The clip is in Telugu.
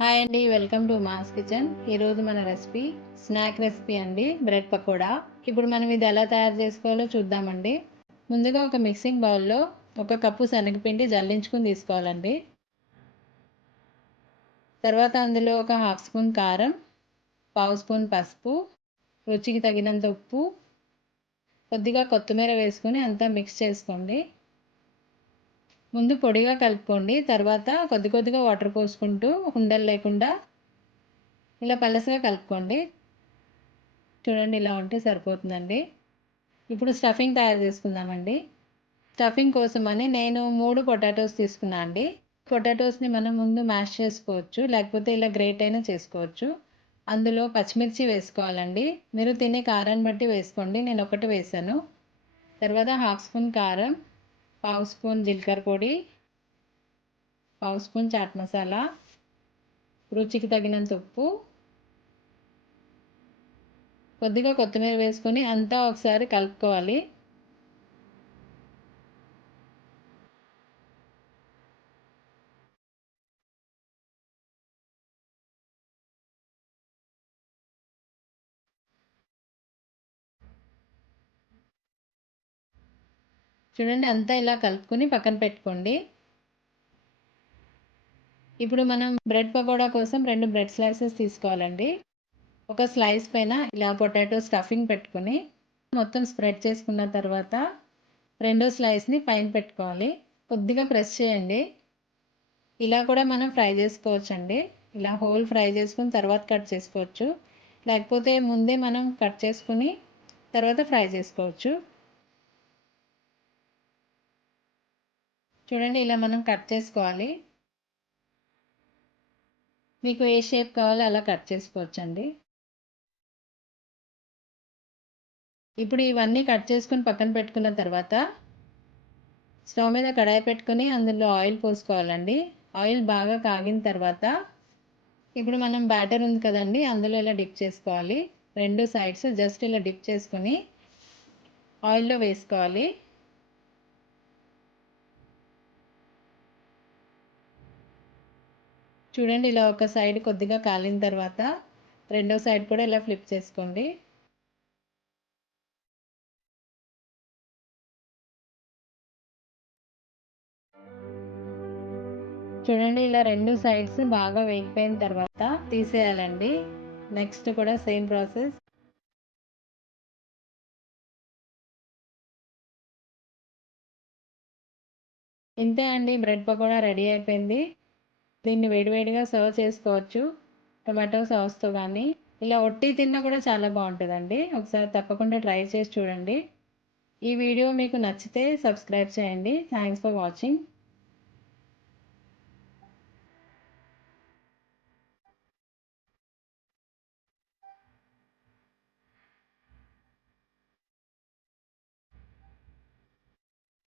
హాయ్ అండి, వెల్కమ్ టు మాస్ కిచెన్. ఈరోజు మన రెసిపీ స్నాక్ రెసిపీ అండి, బ్రెడ్ పకోడా. ఇప్పుడు మనం ఇది ఎలా తయారు చేసుకోవాలో చూద్దామండి. ముందుగా ఒక మిక్సింగ్ బౌల్లో 1 కప్పు శనగపిండి జల్లించుకుని తీసుకోవాలండి. తర్వాత అందులో ఒక 1/2 స్పూన్ కారం, 1/2 స్పూన్ పసుపు, రుచికి తగినంత ఉప్పు, కొద్దిగా కొత్తిమీర వేసుకొని అంతా మిక్స్ చేసుకోండి. ముందు పొడిగా కలుపుకోండి. తర్వాత కొద్దిగా వాటర్ పోసుకుంటూ ఉండలు లేకుండా ఇలా పలసగా కలుపుకోండి. చూడండి, ఇలా ఉంటే సరిపోతుందండి. ఇప్పుడు స్టఫింగ్ తయారు చేసుకుందామండి. స్టఫింగ్ కోసమని నేను 3 పొటాటోస్ తీసుకున్నా అండి. పొటాటోస్ని మనం ముందు మ్యాష్ చేసుకోవచ్చు, లేకపోతే ఇలా గ్రేట్ అయినా చేసుకోవచ్చు. అందులో పచ్చిమిర్చి వేసుకోవాలండి. మీరు తినే కారాన్ని బట్టి వేసుకోండి. నేను ఒకటి వేసాను. తర్వాత 1/2 స్పూన్ కారం, 1/2 స్పూన్ జీలకర్ర పొడి, 1/2 స్పూన్ చాట్ మసాలా, రుచికి తగినంత ఉప్పు, కొద్దిగా కొత్తిమీర వేసుకొని అంతా ఒకసారి కలుపుకోవాలి. చూడండి, అంతా ఇలా కలుపుకొని పక్కన పెట్టుకోండి. ఇప్పుడు మనం బ్రెడ్ పకోడా కోసం 2 బ్రెడ్ స్లైసెస్ తీసుకోవాలండి. ఒక స్లైస్ పైన ఇలా పొటాటో స్టఫింగ్ పెట్టుకొని మొత్తం స్ప్రెడ్ చేసుకున్న తర్వాత రెండో స్లైస్ని పైన పెట్టుకోవాలి. కొద్దిగా ప్రెస్ చేయండి. ఇలా కూడా మనం ఫ్రై చేసుకోవచ్చండి. ఇలా హోల్ ఫ్రై చేసుకుని తర్వాత కట్ చేసుకోవచ్చు, లేకపోతే ముందే మనం కట్ చేసుకుని తర్వాత ఫ్రై చేసుకోవచ్చు. చూడండి, ఇలా మనం కట్ చేసుకోవాలి. మీకు ఏ షేప్ కావాలో అలా కట్ చేసుకోవచ్చండి. ఇప్పుడు ఇవన్నీ కట్ చేసుకుని పక్కన పెట్టుకున్న తర్వాత స్టవ్ మీద కడాయి పెట్టుకొని అందులో ఆయిల్ పోసుకోవాలండి. ఆయిల్ బాగా కాగిన తర్వాత ఇప్పుడు మనం బ్యాటర్ ఉంది కదండి, అందులో ఇలా డిప్ చేసుకోవాలి. 2 సైడ్స్ జస్ట్ ఇలా డిప్ చేసుకొని ఆయిల్లో వేసుకోవాలి. చూడండి, ఇలా ఒక సైడ్ కొద్దిగా కాలిన తర్వాత రెండో సైడ్ కూడా ఇలా ఫ్లిప్ చేసుకోండి. చూడండి, ఇలా 2 సైడ్స్ బాగా వేగిపోయిన తర్వాత తీసేయాలండి. నెక్స్ట్ కూడా సేమ్ ప్రాసెస్. ఇంతే అండి, బ్రెడ్ పకోడా రెడీ అయిపోయింది. దీన్ని వేడివేడిగా సర్వ్ చేసుకోవచ్చు టొమాటో సాస్తో కానీ. ఇలా ఒట్టి తిన్నా కూడా చాలా బాగుంటుందండి. ఒకసారి తప్పకుండా ట్రై చేసి చూడండి. ఈ వీడియో మీకు నచ్చితే సబ్స్క్రైబ్ చేయండి. Thanks for watching.